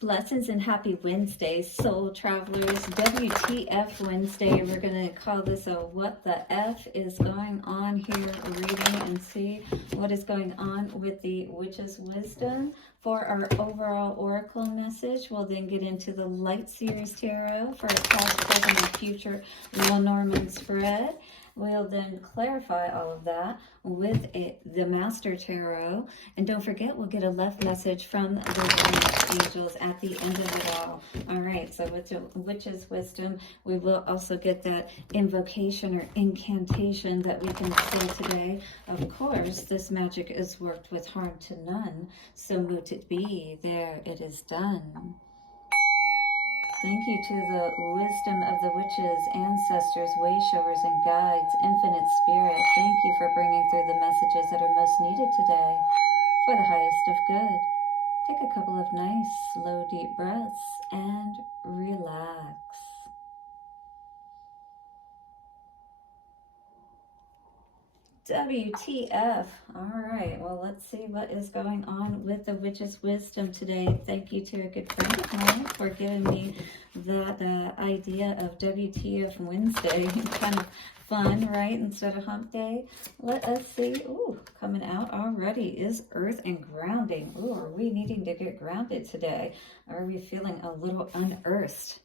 Blessings and happy Wednesday, soul travelers. WTF Wednesday. We're going to call this a what the F is going on here reading and see what is going on with the Witch's Wisdom for our overall oracle message. We'll then get into the Light Series Tarot for a past, present, and future Lenormand spread. We'll then clarify all of that with the Master Tarot. And don't forget, we'll get a left message from the angels at the end of it all. All right, so with the Witch's Wisdom, we will also get that invocation or incantation that we can say today. Of course, this magic is worked with harm to none. So Mote It Bee, there it is done. Thank you to the wisdom of the witches, ancestors, way-showers, and guides, infinite spirit. Thank you for bringing through the messages that are most needed today for the highest of good. Take a couple of nice, slow, deep breaths and relax. WTF. All right, well, let's see what is going on with the Witch's Wisdom today. Thank you to a good friend of mine for giving me that idea of WTF Wednesday. Kind of fun, right? Instead of hump day. Let us see. Ooh, coming out already is earth and grounding. Ooh, are we needing to get grounded today? Are we feeling a little unearthed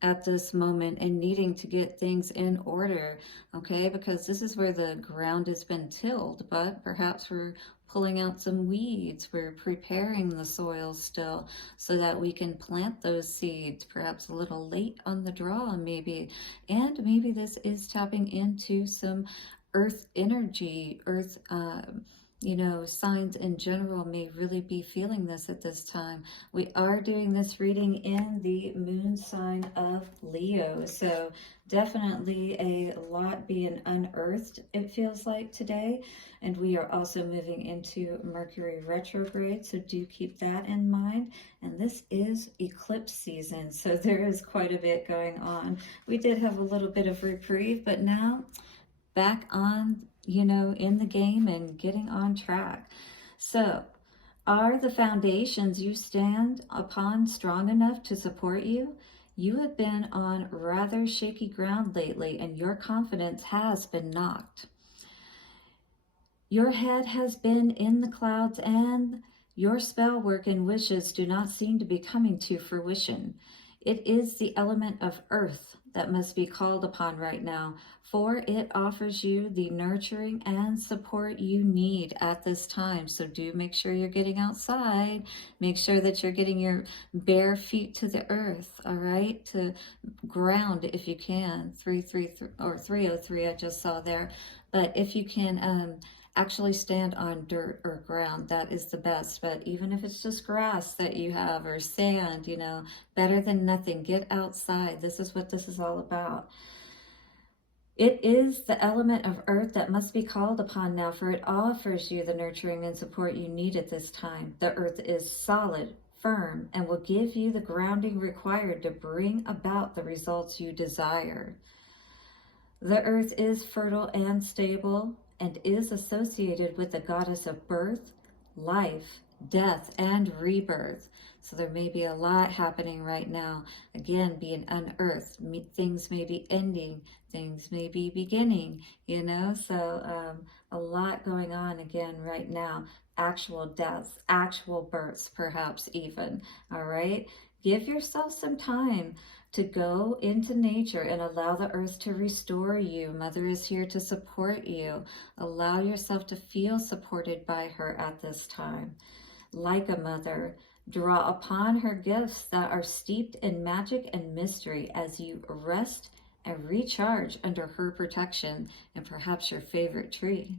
at this moment and needing to get things in order? Okay, because this is where the ground has been tilled, but perhaps we're pulling out some weeds. We're preparing the soil still so that we can plant those seeds, perhaps a little late on the draw maybe. And maybe this is tapping into some earth energy, earth signs in general may really be feeling this at this time. We are doing this reading in the moon sign of Leo, so definitely a lot being unearthed, it feels like today. And we are also moving into Mercury retrograde, so do keep that in mind. And this is eclipse season, so there is quite a bit going on. We did have a little bit of reprieve, but now back on in the game and getting on track. So, are the foundations you stand upon strong enough to support you? You have been on rather shaky ground lately, and your confidence has been knocked. Your head has been in the clouds, and your spell work and wishes do not seem to be coming to fruition. It is the element of earth that must be called upon right now, for it offers you the nurturing and support you need at this time. So do make sure you're getting outside. Make sure that you're getting your bare feet to the earth, all right? To ground if you can. 333 or 303 I just saw there. But if you can actually stand on dirt or ground, that is the best. But even if it's just grass that you have or sand, better than nothing. Get outside. This is what this is all about. It is the element of earth that must be called upon now, for it offers you the nurturing and support you need at this time. The earth is solid, firm, and will give you the grounding required to bring about the results you desire. The earth is fertile and stable, and is associated with the goddess of birth, life, death, and rebirth. So there may be a lot happening right now. Again, being unearthed. Things may be ending. Things may be beginning, So a lot going on again right now. Actual deaths, actual births, perhaps even. All right? Give yourself some time to go into nature and allow the earth to restore you. Mother is here to support you. Allow yourself to feel supported by her at this time. Like a mother, draw upon her gifts that are steeped in magic and mystery as you rest and recharge under her protection and perhaps your favorite tree.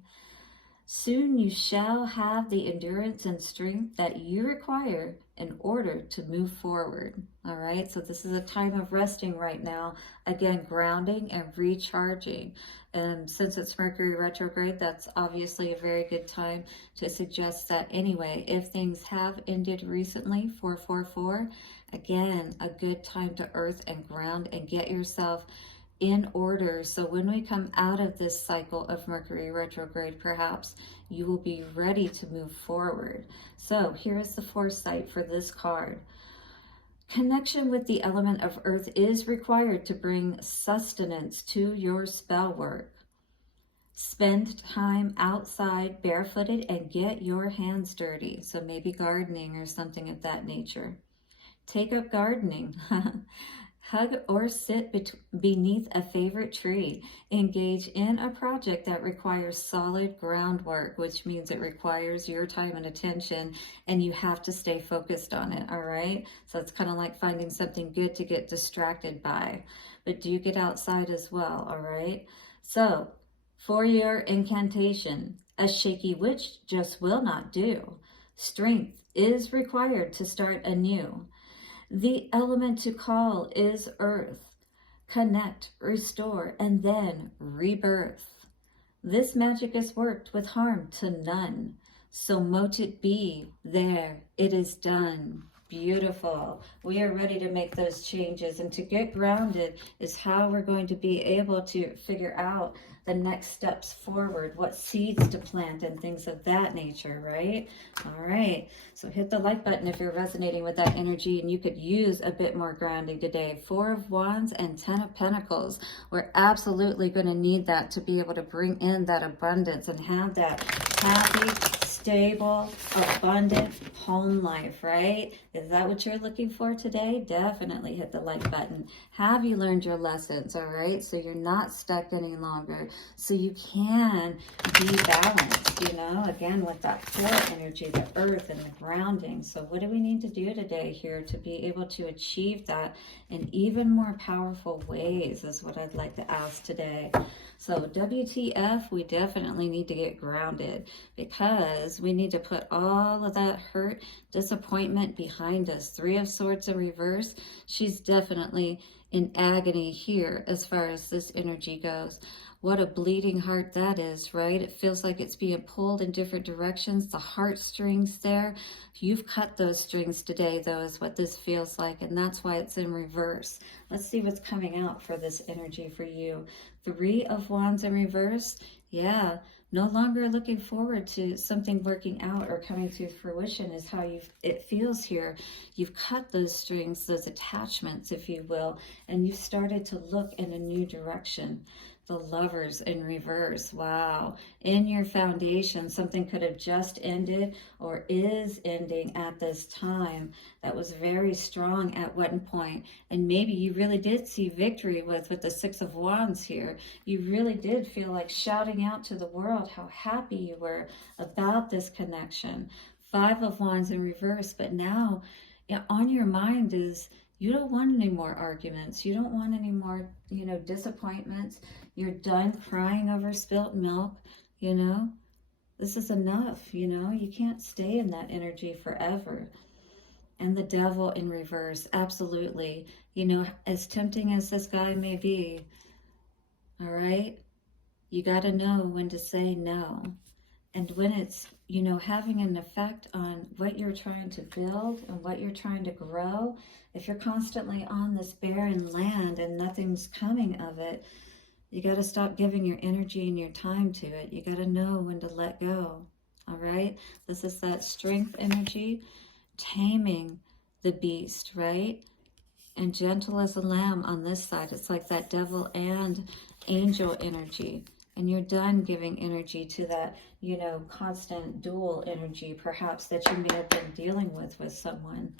Soon you shall have the endurance and strength that you require in order to move forward. All right, so this is a time of resting right now. Again, grounding and recharging. And since it's Mercury retrograde, that's obviously a very good time to suggest that anyway. If things have ended recently, 444, again, a good time to earth and ground and get yourself in order. So when we come out of this cycle of Mercury retrograde, perhaps you will be ready to move forward. So here is the foresight for this card. Connection with the element of earth is required to bring sustenance to your spell work. Spend time outside barefooted and get your hands dirty. So maybe gardening or something of that nature. Take up gardening. Hug or sit beneath a favorite tree. Engage in a project that requires solid groundwork, which means it requires your time and attention, and you have to stay focused on it, all right? So it's kind of like finding something good to get distracted by, but do get outside as well, all right? So for your incantation, a shaky witch just will not do. Strength is required to start anew. The element to call is earth. Connect, restore, and then rebirth. This magic is worked with harm to none. So mote it be, there, it is done. Beautiful. We are ready to make those changes, and to get grounded is how we're going to be able to figure out the next steps forward, what seeds to plant and things of that nature, right? All right, so hit the like button if you're resonating with that energy and you could use a bit more grounding today. 4 of Wands and 10 of Pentacles. We're absolutely going to need that to be able to bring in that abundance and have that happy, stable, abundant home life, right? Is that what you're looking for today? Definitely hit the like button. Have you learned your lessons, all right? So you're not stuck any longer. So you can be balanced, you know, again, with that core energy, the earth and the grounding. So what do we need to do today here to be able to achieve that in even more powerful ways is what I'd like to ask today. So WTF, we definitely need to get grounded because we need to put all of that hurt, disappointment behind us. 3 of Swords in reverse. She's definitely in agony here as far as this energy goes. What a bleeding heart that is, right? It feels like it's being pulled in different directions. The heartstrings there. You've cut those strings today, though, is what this feels like, and that's why it's in reverse. Let's see what's coming out for this energy for you. 3 of Wands in reverse. Yeah, no longer looking forward to something working out or coming to fruition is how it feels here. You've cut those strings, those attachments, if you will, and you've started to look in a new direction. The Lovers in reverse. Wow. In your foundation, something could have just ended or is ending at this time that was very strong at one point. And maybe you really did see victory with the 6 of Wands here. You really did feel like shouting out to the world how happy you were about this connection. 5 of Wands in reverse. But now on your mind is, you don't want any more arguments. You don't want any more, disappointments. You're done crying over spilt milk, This is enough, You can't stay in that energy forever. And the Devil in reverse, absolutely. As tempting as this guy may be, all right? You got to know when to say no. And when it's, having an effect on what you're trying to build and what you're trying to grow, if you're constantly on this barren land and nothing's coming of it, you got to stop giving your energy and your time to it. You got to know when to let go, all right? This is that strength energy, taming the beast, right? And gentle as a lamb on this side. It's like that devil and angel energy. And you're done giving energy to that, constant dual energy, perhaps, that you may have been dealing with someone.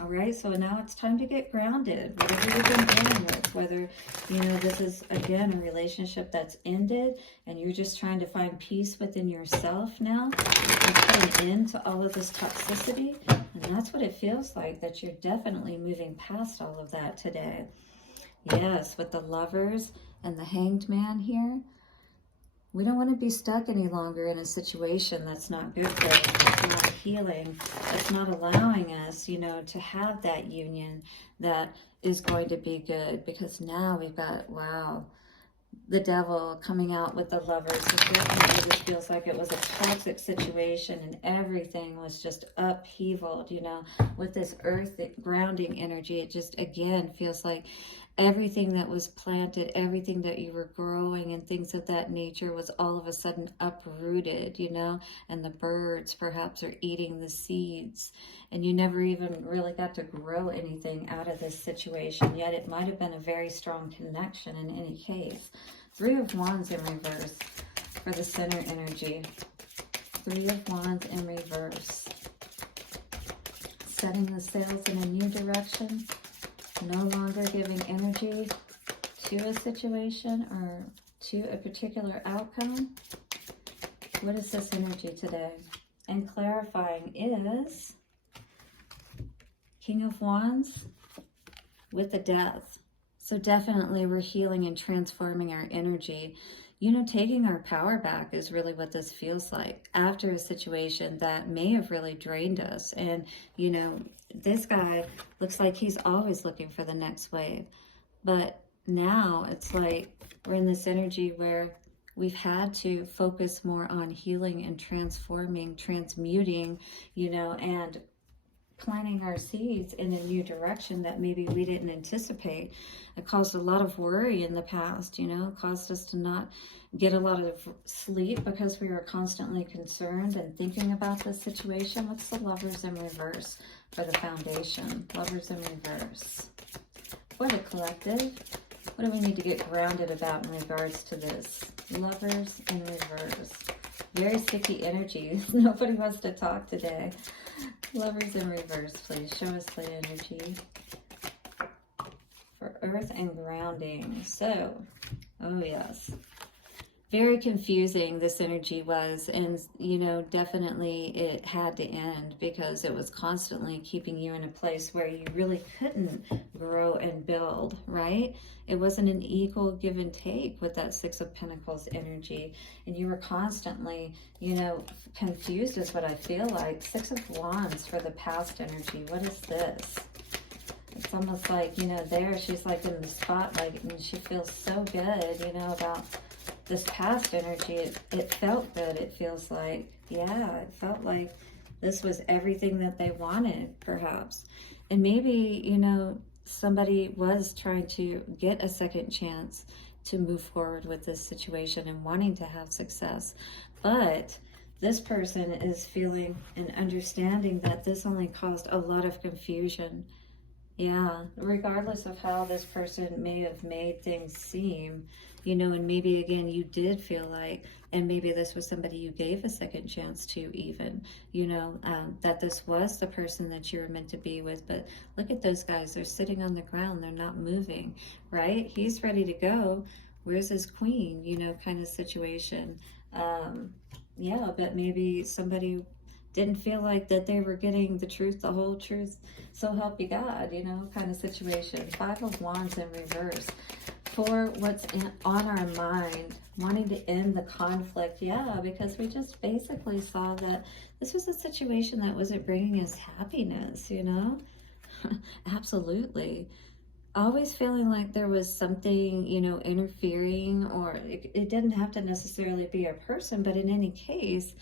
All right, so now it's time to get grounded. Whatever you've been dealing with, whether, this is, again, a relationship that's ended and you're just trying to find peace within yourself now and put an end to all of this toxicity. And that's what it feels like, that you're definitely moving past all of that today. Yes, with the Lovers and the Hanged Man here. We don't want to be stuck any longer in a situation that's not good for us, that's not healing, that's not allowing us, to have that union that is going to be good. Because now we've got, wow, the Devil coming out with the Lovers. It just feels like it was a toxic situation and everything was just upheavaled, with this earth grounding energy. It just, again, feels like everything that was planted, everything that you were growing and things of that nature was all of a sudden uprooted, you know, and the birds perhaps are eating the seeds, and you never even really got to grow anything out of this situation, yet it might have been a very strong connection in any case. Three of Wands in reverse for the center energy. Three of Wands in reverse. Setting the sails in a new direction. No longer giving energy to a situation or to a particular outcome. What is this energy today? And clarifying is King of Wands with the Death. So definitely we're healing and transforming our energy. You know, taking our power back is really what this feels like after a situation that may have really drained us. And, you know, this guy looks like he's always looking for the next wave. But now it's like we're in this energy where we've had to focus more on healing and transforming, transmuting, you know, and planting our seeds in a new direction that maybe we didn't anticipate. It caused a lot of worry in the past, you know, caused us to not get a lot of sleep because we were constantly concerned and thinking about this situation. What's the Lovers in reverse for the foundation? Lovers in reverse. For the collective, what do we need to get grounded about in regards to this? Lovers in reverse. Very sticky energy. Nobody wants to talk today. Lovers in reverse, please. Show us the energy for earth and grounding. So, oh yes. Very confusing this energy was, and you know, definitely it had to end because it was constantly keeping you in a place where you really couldn't grow and build, right? It wasn't an equal give and take with that Six of Pentacles energy, and you were constantly, you know, confused is what I feel like. Six of Wands for the past energy. What is this? It's almost like, you know, there she's like in the spotlight and she feels so good, you know, about this past energy. It felt good, it feels like. Yeah, it felt like this was everything that they wanted, perhaps. And maybe, you know, somebody was trying to get a second chance to move forward with this situation and wanting to have success. But this person is feeling and understanding that this only caused a lot of confusion. Yeah, regardless of how this person may have made things seem, you know, and maybe again, you did feel like, and maybe this was somebody you gave a second chance to even, you know, that this was the person that you were meant to be with. But look at those guys, they're sitting on the ground, they're not moving, right? He's ready to go. Where's his queen, you know, kind of situation. Yeah, but maybe somebody didn't feel like that they were getting the truth, the whole truth, so help you God, you know, kind of situation. Five of Wands in reverse. For what's on our mind, wanting to end the conflict. Yeah, because we just basically saw that this was a situation that wasn't bringing us happiness, you know? Absolutely. Always feeling like there was something, you know, interfering, or it didn't have to necessarily be a person, but in any case,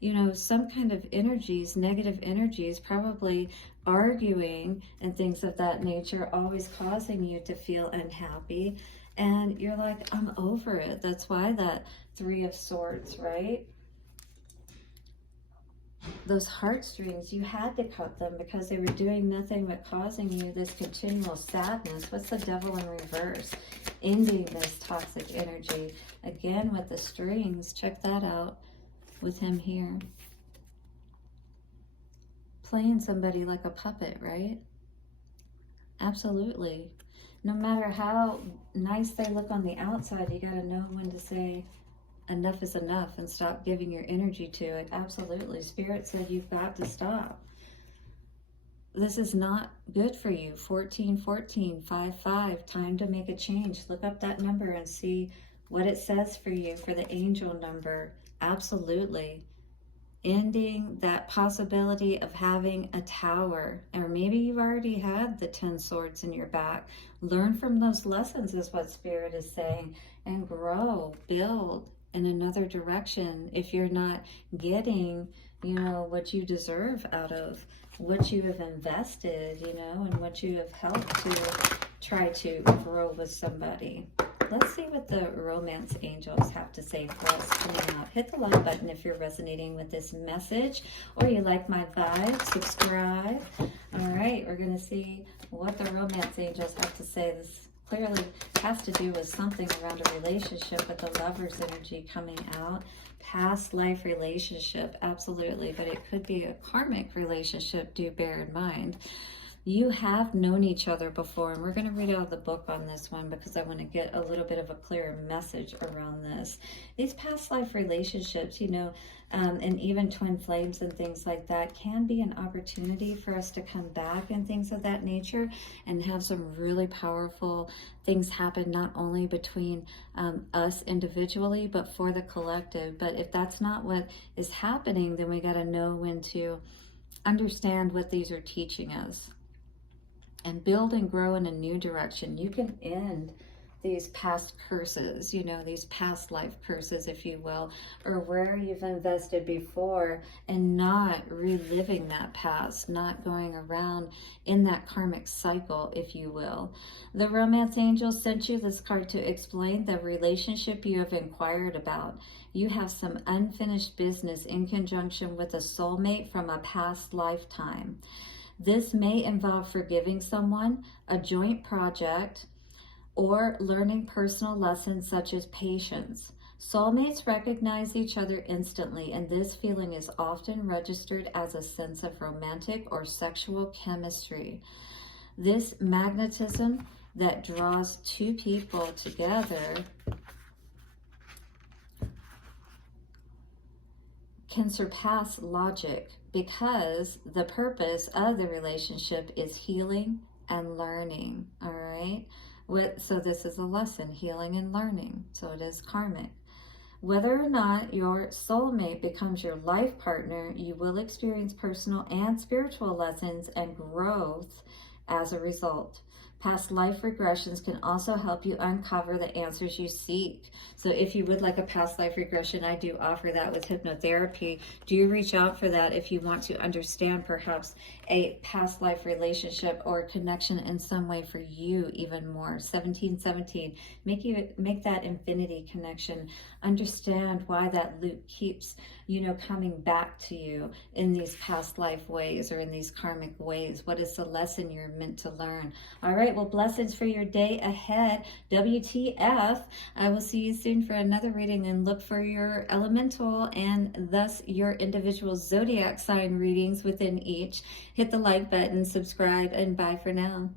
you know, some kind of energies, negative energies, probably arguing and things of that nature, always causing you to feel unhappy. And you're like, I'm over it. That's why that Three of Swords, right? Those heartstrings, you had to cut them because they were doing nothing but causing you this continual sadness. What's the Devil in reverse? Ending this toxic energy. Again, with the strings, check that out with him here. Playing somebody like a puppet, right? Absolutely. No matter how nice they look on the outside, you got to know when to say enough is enough and stop giving your energy to it. Absolutely. Spirit said you've got to stop. This is not good for you. 1414, 55. Time to make a change. Look up that number and see what it says for you for the angel number. Absolutely. Ending that possibility of having a tower, or maybe you've already had the 10 swords in your back. Learn from those lessons is what Spirit is saying, and grow, build in another direction. If you're not getting, you know, what you deserve out of what you have invested, you know, and what you have helped to try to grow with somebody. Let's see what the romance angels have to say for us coming up. Hit the like button if you're resonating with this message or you like my vibe. Subscribe. All right, we're going to see what the romance angels have to say. This clearly has to do with something around a relationship with the Lover's energy coming out. Past life relationship, absolutely, but it could be a karmic relationship, do bear in mind. You have known each other before, and we're going to read out of the book on this one because I want to get a little bit of a clearer message around this. These past life relationships, you know, and even twin flames and things like that can be an opportunity for us to come back and things of that nature and have some really powerful things happen, not only between us individually, but for the collective. But if that's not what is happening, then we got to know when to understand what these are teaching us and build and grow in a new direction. You can end these past curses, you know, these past life curses, if you will, or where you've invested before and not reliving that past, not going around in that karmic cycle, if you will. The romance angel sent you this card to explain the relationship you have inquired about. You have some unfinished business in conjunction with a soulmate from a past lifetime. This may involve forgiving someone, a joint project, or learning personal lessons such as patience. Soulmates recognize each other instantly, and this feeling is often registered as a sense of romantic or sexual chemistry. This magnetism that draws two people together can surpass logic because the purpose of the relationship is healing and learning, all right? So this is a lesson, healing and learning, so it is karmic. Whether or not your soulmate becomes your life partner, you will experience personal and spiritual lessons and growth as a result. Past life regressions can also help you uncover the answers you seek. So if you would like a past life regression, I do offer that with hypnotherapy. Do reach out for that if you want to understand perhaps a past life relationship or connection in some way for you even more. 1717, make that infinity connection. Understand why that loop keeps, you know, coming back to you in these past life ways or in these karmic ways. What is the lesson you're meant to learn? All right, well, blessings for your day ahead. WTF. I will see you soon for another reading, and look for your elemental and thus your individual zodiac sign readings within each. Hit the like button, subscribe, and bye for now.